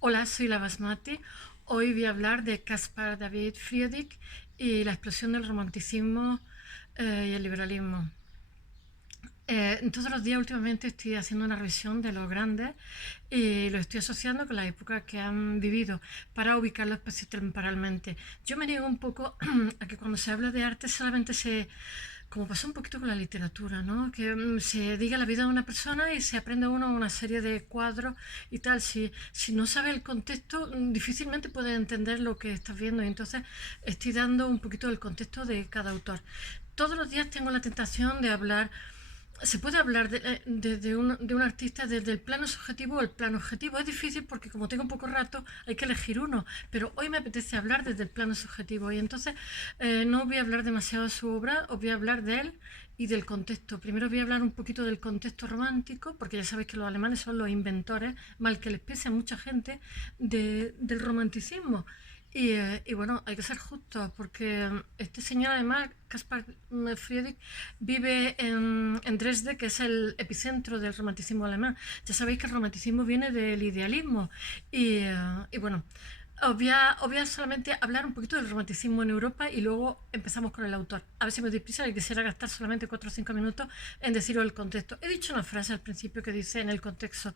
Hola, soy la Basmati. Hoy voy a hablar de Caspar David Friedrich y la explosión del romanticismo y el liberalismo. Todos los días últimamente estoy haciendo una revisión de los grandes y lo estoy asociando con la época que han vivido para ubicarlos temporalmente. Yo me niego un poco a que cuando se habla de arte solamente como pasó un poquito con la literatura, ¿no? Que se diga la vida de una persona y se aprende uno una serie de cuadros y tal. Si no sabe el contexto, difícilmente puedes entender lo que estás viendo. Y entonces estoy dando un poquito del contexto de cada autor. Todos los días tengo la tentación de hablar. Se puede hablar de un artista desde el plano subjetivo o el plano objetivo. Es difícil porque como tengo poco rato hay que elegir uno, pero hoy me apetece hablar desde el plano subjetivo y entonces no voy a hablar demasiado de su obra, os voy a hablar de él y del contexto. Primero voy a hablar un poquito del contexto romántico, porque ya sabéis que los alemanes son los inventores, mal que les pese a mucha gente, del romanticismo. Y bueno, hay que ser justos, porque este señor además, Caspar Friedrich, vive en Dresde, que es el epicentro del romanticismo alemán. Ya sabéis que el romanticismo viene del idealismo. Y bueno, os voy a solamente hablar un poquito del romanticismo en Europa y luego empezamos con el autor. A ver si me doy prisa, que quisiera gastar solamente 4 o 5 minutos en deciros el contexto. He dicho una frase al principio que dice en el contexto,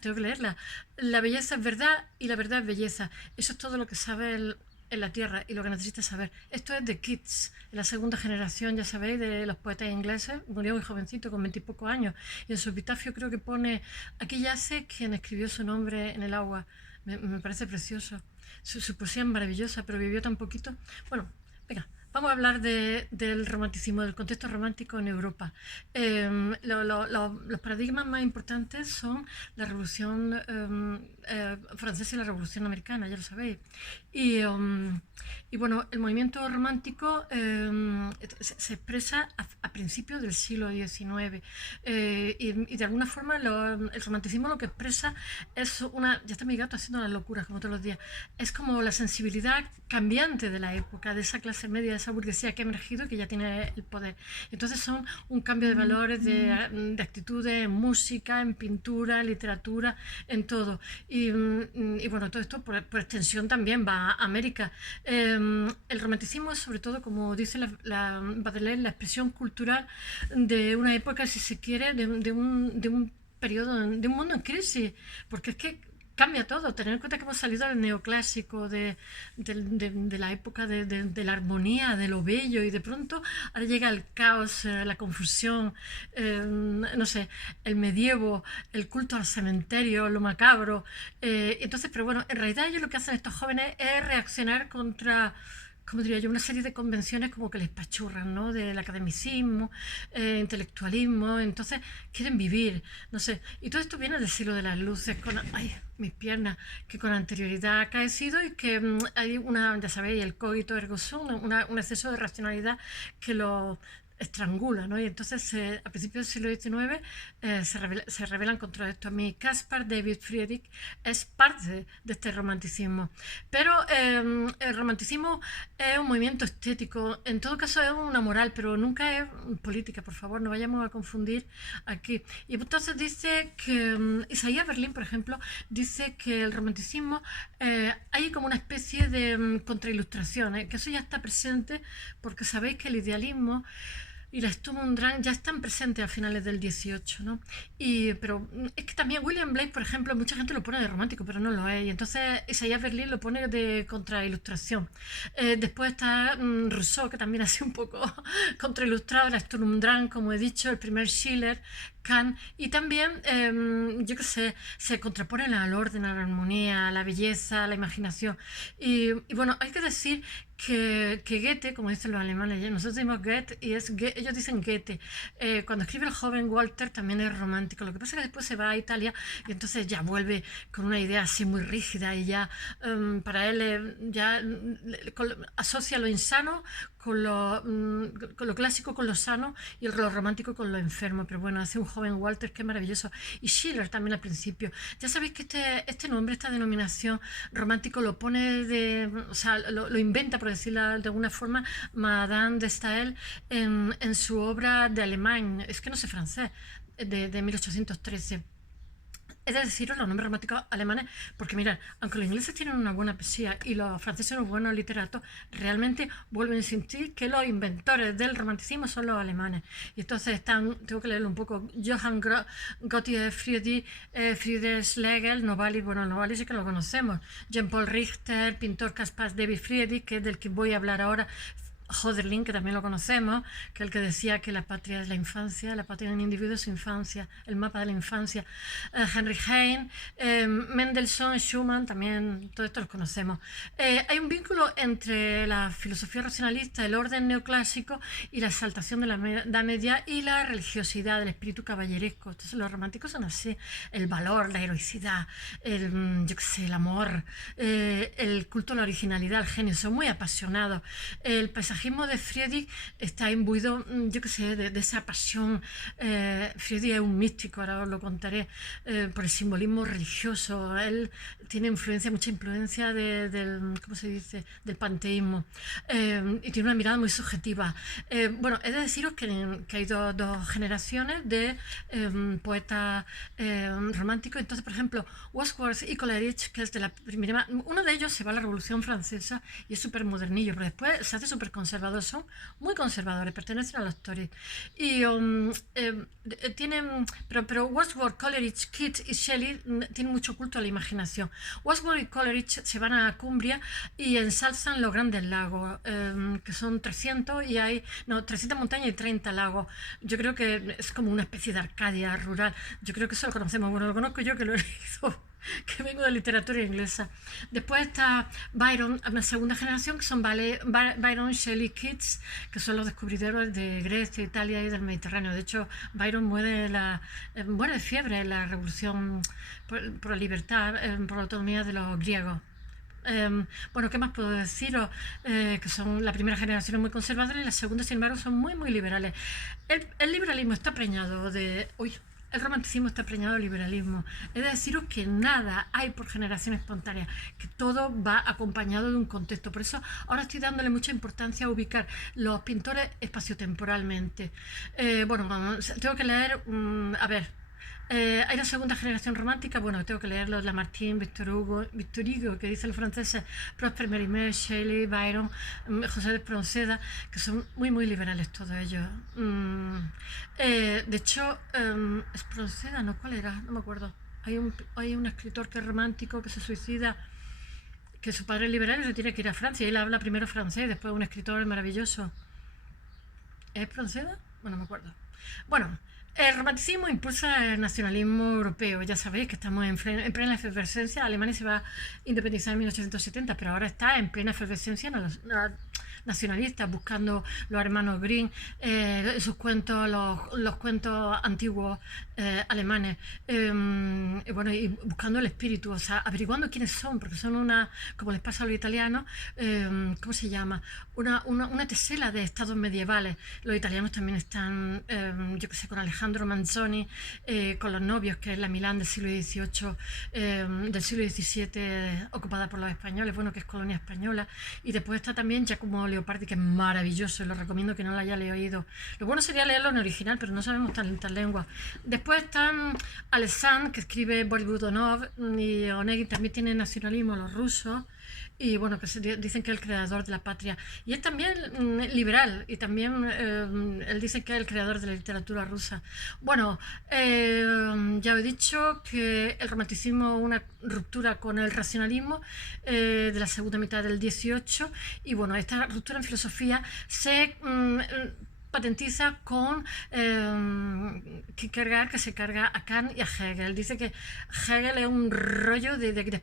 tengo que leerla, la belleza es verdad y la verdad es belleza. Eso es todo lo que sabe en la tierra y lo que necesitas saber. Esto es de Keats, la segunda generación, ya sabéis, de los poetas ingleses. Murió muy jovencito, con 20 y pocos años. Y en su epitafio creo que pone, aquí yace quien escribió su nombre en el agua. Me parece precioso. Su poesía es maravillosa, pero vivió tan poquito. Bueno, venga, vamos a hablar del romanticismo, del contexto romántico en Europa. Los paradigmas más importantes son la Revolución Francesa y la Revolución Americana, ya lo sabéis. Y, um, y bueno, el movimiento romántico se expresa a principios del siglo XIX y de alguna forma el romanticismo lo que expresa es una, ya está mi gato haciendo las locuras como todos los días, es como la sensibilidad cambiante de la época, de esa clase media, de esa burguesía que ha emergido y que ya tiene el poder. Entonces son un cambio de valores, de actitudes en música, en pintura, en literatura, en todo. Y bueno, todo esto por extensión también va a América. El romanticismo es sobre todo, como dice Baudelaire, la expresión cultural de una época, si se quiere, de un periodo, de un mundo en crisis, porque es que cambia todo. Tener en cuenta que hemos salido del neoclásico, de la época de la armonía, de lo bello, y de pronto ahora llega el caos, la confusión, no sé, el medievo, el culto al cementerio, lo macabro. Entonces, pero bueno, en realidad ellos lo que hacen estos jóvenes es reaccionar contra, como diría yo, una serie de convenciones como que les pachurran, ¿no? Del academicismo, intelectualismo, entonces quieren vivir, no sé. Y todo esto viene del siglo de las luces, con, ay, mis piernas, que con anterioridad ha acaecido y que hay una, ya sabéis, el cogito ergo sum, un exceso de racionalidad que lo estrangula, ¿no? Y entonces a principios del siglo XIX se rebelan contra esto. A mí Caspar David Friedrich es parte de este romanticismo, pero el romanticismo es un movimiento estético, en todo caso es una moral, pero nunca es política, por favor, no vayamos a confundir aquí. Y entonces dice que Isaías Berlín, por ejemplo, dice que el romanticismo hay como una especie de contrailustración, que eso ya está presente porque sabéis que el idealismo y la Sturm und Drang ya están presentes a finales del 18, ¿no? Pero es que también William Blake, por ejemplo, mucha gente lo pone de romántico, pero no lo es. Y entonces Isaiah Berlin lo pone de contrailustración. Después está Rousseau, que también ha sido un poco contrailustrado, la Sturm und Drang, como he dicho, el primer Schiller, Kant, y también, yo qué sé, se contraponen al orden, a la armonía, a la belleza, a la imaginación. Y bueno, hay que decir que Goethe, como dicen los alemanes, nosotros decimos Goethe y ellos dicen Goethe. Cuando escribe el joven Walter también es romántico. Lo que pasa es que después se va a Italia y entonces ya vuelve con una idea así muy rígida y ya para él ya asocia lo insano con lo clásico, con lo sano y lo romántico con lo enfermo. Pero bueno, hace un joven Walter que es maravilloso. Y Schiller también al principio. Ya sabéis que este nombre, esta denominación romántico lo pone o sea, lo inventa, por decirlo de alguna forma, Madame de Staël en su obra de alemán, es que no sé francés, de 1813. Es decir, los nombres románticos alemanes, porque mirad, aunque los ingleses tienen una buena poesía y los franceses unos buenos literatos, realmente vuelven a insistir que los inventores del romanticismo son los alemanes. Y entonces están, tengo que leerlo un poco, Johann Gottlieb Friedrich, Friedrich Schlegel, Novalis, bueno, Novalis sí que lo conocemos, Jean-Paul Richter, pintor Caspar David Friedrich, que es del que voy a hablar ahora, Hölderlin, que también lo conocemos, que es el que decía que la patria es la infancia, la patria en un individuo es su infancia, el mapa de la infancia. Heinrich Heine, Mendelssohn, Schumann, también todos estos los conocemos. Hay un vínculo entre la filosofía racionalista, el orden neoclásico y la exaltación de la Edad Media y la religiosidad, del espíritu caballeresco. Entonces los románticos son así, el valor, la heroicidad, yo qué sé, el amor, el culto a la originalidad, el genio, son muy apasionados. El paisajismo de Friedrich está imbuido, yo qué sé, de esa pasión. Friedrich es un místico, ahora os lo contaré, por el simbolismo religioso. Él tiene mucha influencia del, ¿cómo se dice?, del panteísmo, y tiene una mirada muy subjetiva. Bueno, he de deciros que hay dos generaciones de poetas románticos. Entonces, por ejemplo, Wordsworth y Coleridge, que es de la primera, uno de ellos se va a la Revolución Francesa y es súper modernillo, pero después se hace súper conservador, son muy conservadores, pertenecen a los Tories. Y tienen, pero Wordsworth, Coleridge, Keats y Shelley tienen mucho culto a la imaginación. Wordsworth y Coleridge se van a Cumbria y ensalzan los grandes lagos, que son 300 y hay, no, 300 montañas y 30 lagos. Yo creo que es como una especie de Arcadia rural. Yo creo que eso lo conocemos, bueno, lo conozco yo que lo he leído, que vengo de literatura inglesa. Después está Byron, una segunda generación, que son Byron, Shelley, Keats, que son los descubridores de Grecia, Italia y del Mediterráneo. De hecho, Byron muere de fiebre en la revolución por la libertad, por la autonomía de los griegos. Bueno, ¿qué más puedo deciros? Que son la primera generación muy conservadora y la segunda, sin embargo, son muy, muy liberales. El liberalismo está preñado de... Uy, el romanticismo está preñado de liberalismo. Es de deciros que nada hay por generación espontánea, que todo va acompañado de un contexto. Por eso ahora estoy dándole mucha importancia a ubicar los pintores espaciotemporalmente. Bueno, tengo que leer, a ver, hay la segunda generación romántica, bueno, tengo que leerlos, Lamartine, Victor Hugo, que dicen los franceses, Prosper Mérimée, Shelley, Byron, José de Espronceda, que son muy, muy liberales todos ellos. De hecho, Espronceda, ¿no? ¿Cuál era? No me acuerdo. Hay un escritor que es romántico, que se suicida, que su padre es liberal y se tiene que ir a Francia, y él habla primero francés, después un escritor maravilloso. ¿Es Espronceda? Bueno, no me acuerdo. Bueno, el romanticismo impulsa el nacionalismo europeo. Ya sabéis que estamos en plena efervescencia. Alemania se va a independizar en 1870, pero ahora está en plena efervescencia nacionalistas, buscando los hermanos Grimm, sus cuentos, los cuentos antiguos alemanes, bueno, y buscando el espíritu, o sea, averiguando quiénes son, porque son como les pasa a los italianos, ¿cómo se llama? Una tesela de estados medievales. Los italianos también están, yo qué sé, con Alejandro Manzoni, con los novios, que es la Milán del siglo XVIII, del siglo XVII, ocupada por los españoles, bueno, que es colonia española. Y después está también Giacomo Leopardi, que es maravilloso, y lo recomiendo que no lo haya leído. Lo bueno sería leerlo en original, pero no sabemos tantas lenguas. Después están Alexandre, que escribe Boris Godunov, y Onegin también tiene nacionalismo, los rusos, y bueno, que dicen que es el creador de la patria. Y es también liberal, y también él dice que es el creador de la literatura rusa. Bueno, ya he dicho que el romanticismo una ruptura con el racionalismo de la segunda mitad del XVIII, y bueno, esta ruptura en filosofía se patentiza con Kierkegaard, que se carga a Kant y a Hegel. Dice que Hegel es un rollo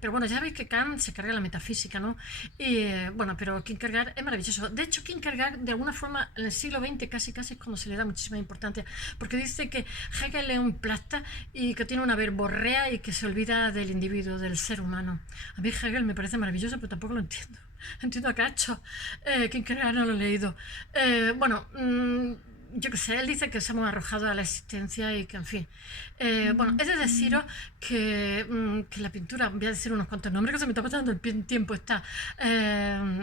pero bueno, ya veis que Kant se carga la metafísica, ¿no? Y bueno, pero Kierkegaard es maravilloso. De hecho, Kierkegaard, de alguna forma, en el siglo XX casi es cuando se le da muchísima importancia, porque dice que Hegel es un plasta y que tiene una verborrea y que se olvida del individuo, del ser humano. A mí Hegel me parece maravilloso, pero tampoco lo entiendo. Entiendo a cacho. Kierkegaard no lo he leído. Bueno, yo qué sé, él dice que somos arrojados a la existencia y que, en fin. Bueno, he de deciros que la pintura, voy a decir unos cuantos nombres que se me está pasando el tiempo, está,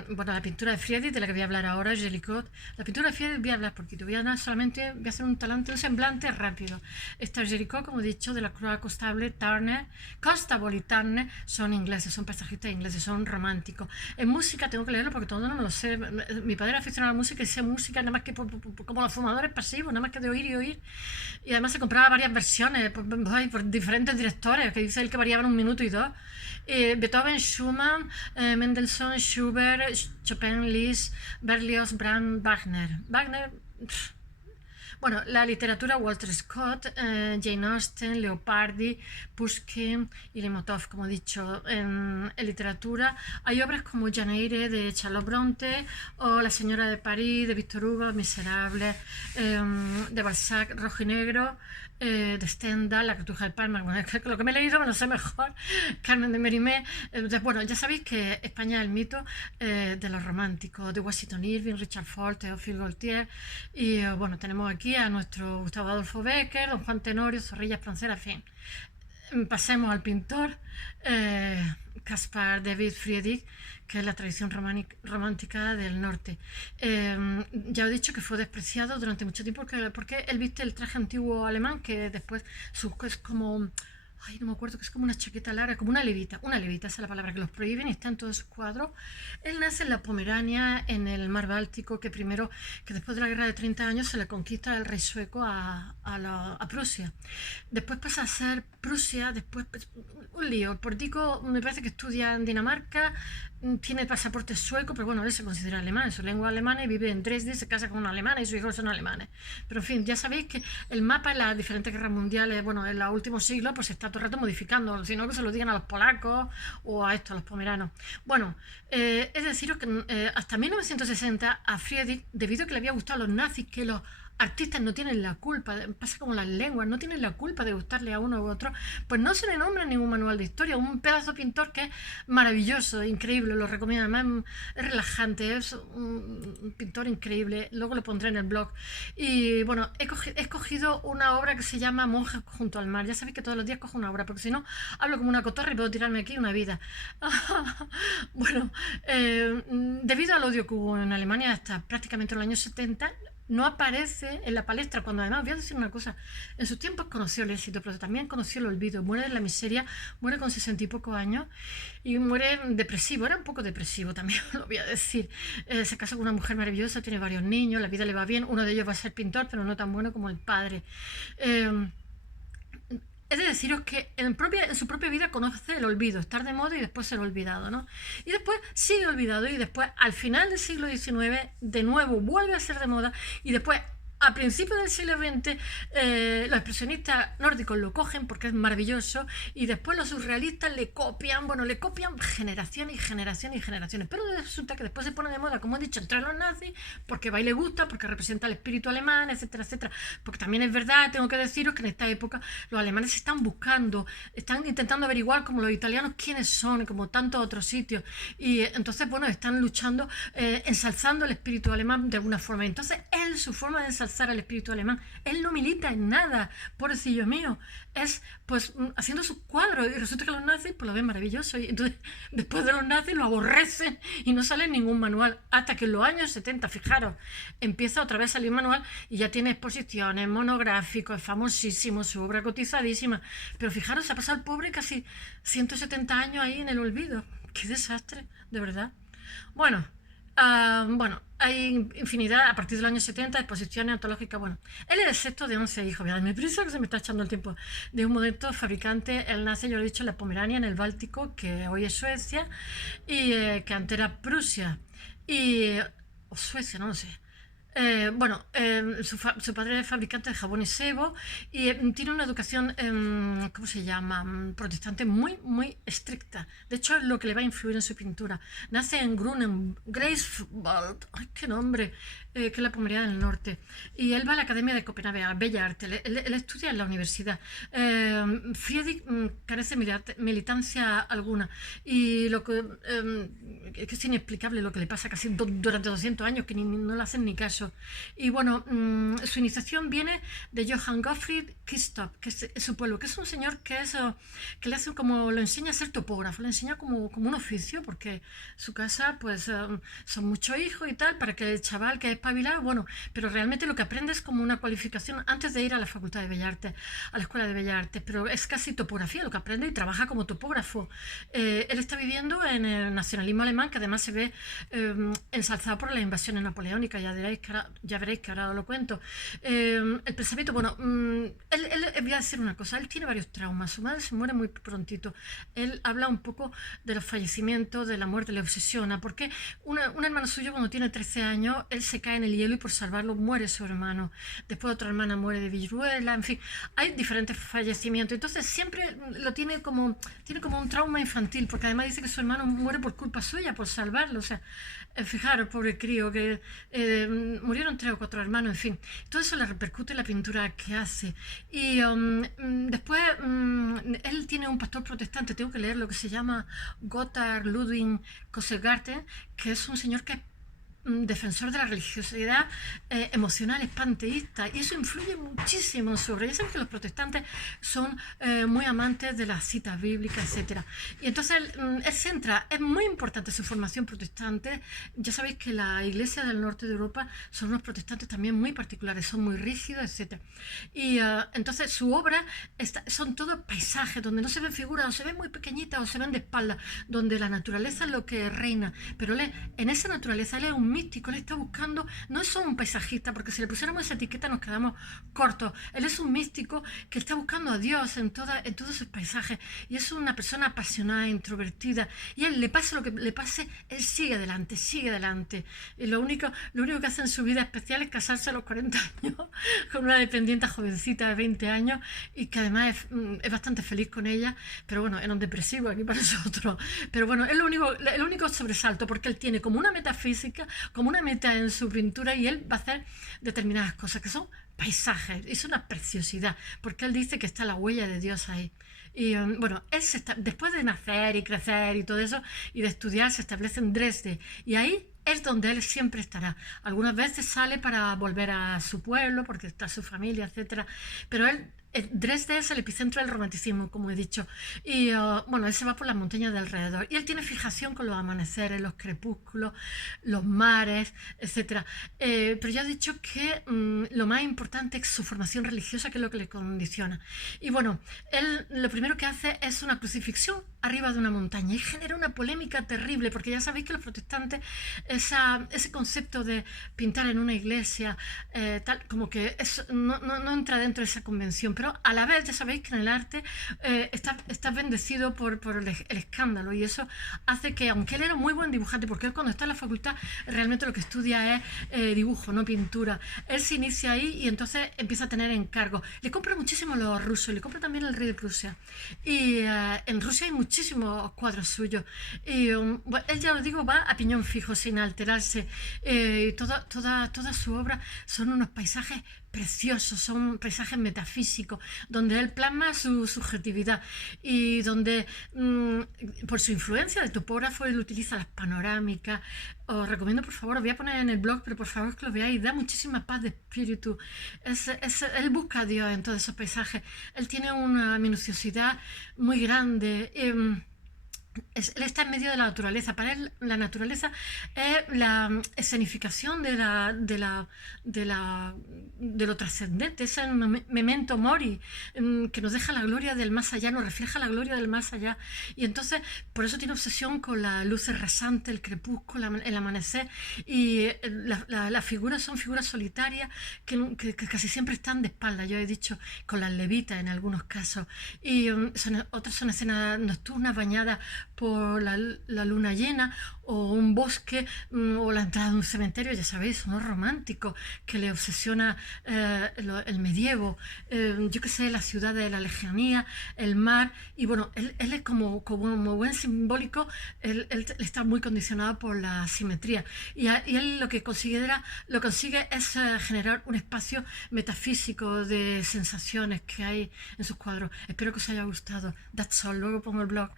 bueno, la pintura de Friedrich, de la que voy a hablar ahora, Jellicot. La pintura de Friedrich voy a hablar poquito, solamente voy a hacer un talante, un semblante rápido. Está Jellicot, como he dicho, de la Croix Constable, Constable y Turner son ingleses, son paisajistas ingleses, son románticos. En música tengo que leerlo porque todo no me lo sé. Mi padre era aficionado a la música y sé música nada más que como los fumadores pasivos, nada más que de oír y oír. Y además se compraba varias versiones por diferentes directores, que dice él que variaban 1 minuto y 2. Beethoven, Schumann, Mendelssohn, Schubert, Chopin, Liszt, Berlioz, Brahms, Wagner. Bueno, la literatura, Walter Scott, Jane Austen, Leopardi, Pushkin y Limotov, como he dicho. En literatura hay obras como Jane Eyre de Charlotte Bronte o La señora de París de Victor Hugo, Miserables, de Balzac, Rojo y Negro, de Stendhal, La cartuja de Palma. Bueno, es que lo que me he leído me lo sé mejor. Carmen de Mérimée. Bueno, ya sabéis que España es el mito de los románticos, de Washington Irving, Richard Ford, Théophile Gautier. Y bueno, tenemos aquí a nuestro Gustavo Adolfo Bécquer, don Juan Tenorio, Zorrilla Espronceda, en fin. Pasemos al pintor Caspar David Friedrich, que es la tradición romántica del norte. Ya he dicho que fue despreciado durante mucho tiempo porque él viste el traje antiguo alemán, que después es como... Ay, no me acuerdo, que es como una chaqueta larga, como una levita, esa es la palabra, que los prohíben y está en todos sus cuadros. Él nace en la Pomerania, en el mar Báltico, que después de la guerra de 30 años se le conquista el rey sueco a Prusia. Después pasa a ser Prusia, después un lío. El portico me parece que estudia en Dinamarca, tiene pasaporte sueco, pero bueno, él se considera alemán, su lengua alemana, y vive en Dresde, se casa con una alemana y sus hijos son alemanes. Pero en fin, ya sabéis que el mapa en las diferentes guerras mundiales, bueno, en los últimos siglos, pues se está todo el rato modificando, sino que se lo digan a los polacos o a los pomeranos. Bueno, es deciros que hasta 1960 a Friedrich, debido a que le había gustado a los nazis, que los artistas no tienen la culpa, pasa como las lenguas, no tienen la culpa de gustarle a uno u otro, pues no se le nombra en ningún manual de historia. Un pedazo de pintor que es maravilloso, increíble, lo recomiendo, además es relajante, es un pintor increíble, luego lo pondré en el blog. Y bueno, he escogido una obra que se llama Monje junto al mar. Ya sabéis que todos los días cojo una obra, porque si no hablo como una cotorra y puedo tirarme aquí una vida. Bueno, debido al odio que hubo en Alemania hasta prácticamente los años 70, no aparece en la palestra, cuando además, voy a decir una cosa, en sus tiempos conoció el éxito, pero también conoció el olvido, muere en la miseria, muere con 60 y pocos años y muere depresivo, era un poco depresivo también, lo voy a decir. Se casa con una mujer maravillosa, tiene varios niños, la vida le va bien, uno de ellos va a ser pintor, pero no tan bueno como el padre. Es de deciros que en su propia vida conoce el olvido, estar de moda y después ser olvidado, ¿no? Y después sigue olvidado y después, al final del siglo XIX, de nuevo vuelve a ser de moda y después, a principios del siglo XX, los expresionistas nórdicos lo cogen porque es maravilloso y después los surrealistas le copian generaciones y generaciones y generaciones. Pero resulta que después se pone de moda, como he dicho, entre los nazis, porque va y le gusta, porque representa el espíritu alemán, etcétera, etcétera. Porque también es verdad, tengo que deciros que en esta época los alemanes están intentando averiguar, como los italianos, quiénes son, como tantos otros sitios. Y entonces, bueno, están luchando, ensalzando el espíritu alemán de alguna forma. Entonces, su forma de ensalzar al espíritu alemán, él no milita en nada, pobrecillo mío, es pues haciendo sus cuadros, y resulta que los nazis pues lo ven maravilloso, y entonces después de los nazis lo aborrecen y no sale en ningún manual, hasta que en los años 70, fijaros, empieza otra vez a salir manual y ya tiene exposiciones, monográficos, es famosísimo, su obra cotizadísima, pero fijaros, se ha pasado el pobre casi 170 años ahí en el olvido. Qué desastre, de verdad. Bueno, hay infinidad, a partir de los años 70, exposiciones antológicas. Bueno, él es el sexto de 11 hijos. Voy a darme prisa que se me está echando el tiempo. De un modesto fabricante, él nace, yo lo he dicho, en la Pomerania, en el Báltico, que hoy es Suecia, y que antes era Prusia. O Suecia, no lo sé. Su padre es fabricante de jabón y sebo y tiene una educación, ¿cómo se llama? Protestante muy, muy estricta. De hecho, es lo que le va a influir en su pintura. Nace en Greifswald, ¡ay, qué nombre! Que es la Pomerania del Norte. Y él va a la Academia de Copenhague, a Bella Arte. Él estudia en la universidad. Friedrich carece de militancia alguna. Y es inexplicable lo que le pasa casi durante 200 años, que no le hacen ni caso. precioso. Y bueno, su iniciación viene de Johann Gottfried Christoph, que es su pueblo, que es un señor que le hace como, lo enseña a ser topógrafo, le enseña como un oficio, porque su casa pues son muchos hijos y tal, para que el chaval que es espabilado, bueno, pero realmente lo que aprende es como una cualificación antes de ir a la Facultad de Bellas Artes, a la Escuela de Bellas Artes, pero es casi topografía lo que aprende y trabaja como topógrafo. Él está viviendo en el nacionalismo alemán, que además se ve ensalzado por las invasiones napoleónicas, ya veréis que ahora os lo cuento. El pensamiento, bueno, voy a decir una cosa, él tiene varios traumas, su madre se muere muy prontito, él habla un poco de los fallecimientos, de la muerte, le obsesiona, porque un hermano suyo cuando tiene 13 años, él se cae en el hielo y por salvarlo muere su hermano, después otra hermana muere de viruela, en fin, hay diferentes fallecimientos, entonces siempre lo tiene como un trauma infantil, porque además dice que su hermano muere por culpa suya, por salvarlo, o sea, fijaros, pobre crío, que murieron 3 o 4 hermanos, en fin, todo eso le repercute en la pintura que hace. Y después él tiene un pastor protestante, tengo que leer lo que se llama Gotthard Ludwig Kosegarten, que es un señor que es defensor de la religiosidad emocional, es panteísta, y eso influye muchísimo sobre. Ya sabéis que los protestantes son muy amantes de las citas bíblicas, etcétera. Y entonces él centra, es muy importante su formación protestante. Ya sabéis que la iglesia del norte de Europa son unos protestantes también muy particulares, son muy rígidos, etcétera. Y entonces su obra son todos paisajes donde no se ven figuras, o se ven muy pequeñitas, o se ven de espalda, donde la naturaleza es lo que reina. Pero en esa naturaleza él es un místico, él está buscando, no es solo un paisajista, porque si le pusiéramos esa etiqueta nos quedamos cortos. Él es un místico que está buscando a Dios en todos esos paisajes, y es una persona apasionada, introvertida, y a él le pase lo que le pase, él sigue adelante, sigue adelante. Y lo único que hace en su vida especial es casarse a los 40 años con una dependiente jovencita de 20 años, y que además es bastante feliz con ella, pero bueno, era un depresivo aquí para nosotros. Pero bueno, es el único sobresalto, porque él tiene como una metafísica, como una meta en su pintura, y él va a hacer determinadas cosas que son paisajes, es una preciosidad, porque él dice que está la huella de Dios ahí. Y bueno, después de nacer y crecer y todo eso, y de estudiar, se establece en Dresde, y ahí es donde él siempre estará. Algunas veces sale para volver a su pueblo, porque está su familia, etcétera, pero Dresde es el epicentro del romanticismo, como he dicho, y bueno, él se va por las montañas de alrededor, y él tiene fijación con los amaneceres, los crepúsculos, los mares, etcétera. Pero ya he dicho que lo más importante es su formación religiosa, que es lo que le condiciona. Y bueno, él lo primero que hace es una crucifixión arriba de una montaña, y genera una polémica terrible, porque ya sabéis que los protestantes, ese concepto de pintar en una iglesia, tal, como que no entra dentro de esa convención, pero a la vez ya sabéis que en el arte está bendecido por el escándalo, y eso hace que, aunque él era muy buen dibujante, porque él cuando está en la facultad realmente lo que estudia es dibujo, no pintura, él se inicia ahí y entonces empieza a tener encargos. Le compra muchísimo a los rusos, le compra también el rey de Prusia, y en Rusia hay muchísimos cuadros suyos, y bueno, él, ya lo digo, va a piñón fijo, sin alterarse. Toda su obra son unos paisajes preciosos, son paisajes metafísicos, donde él plasma su subjetividad, y donde por su influencia de topógrafo él utiliza las panorámicas. Os recomiendo, por favor, os voy a poner en el blog, pero por favor que lo veáis, da muchísima paz de espíritu. Él busca a Dios en todos esos paisajes, él tiene una minuciosidad muy grande. Él está en medio de la naturaleza. Para él la naturaleza es la escenificación de lo trascendente, es el memento mori, que nos deja la gloria del más allá, nos refleja la gloria del más allá. Y entonces por eso tiene obsesión con las luces rasantes, el crepúsculo, el amanecer, y las figuras son figuras solitarias que casi siempre están de espalda, yo he dicho, con las levitas en algunos casos, y otras son escenas nocturnas bañadas por la luna llena, o un bosque, o la entrada de un cementerio, ya sabéis, son románticos, que le obsesiona el medievo, yo qué sé, la ciudad de la lejanía, el mar, y bueno, él es como buen simbólico, él está muy condicionado por la simetría, y él lo que consigue es generar un espacio metafísico de sensaciones que hay en sus cuadros. Espero que os haya gustado. That's all. Luego pongo el blog.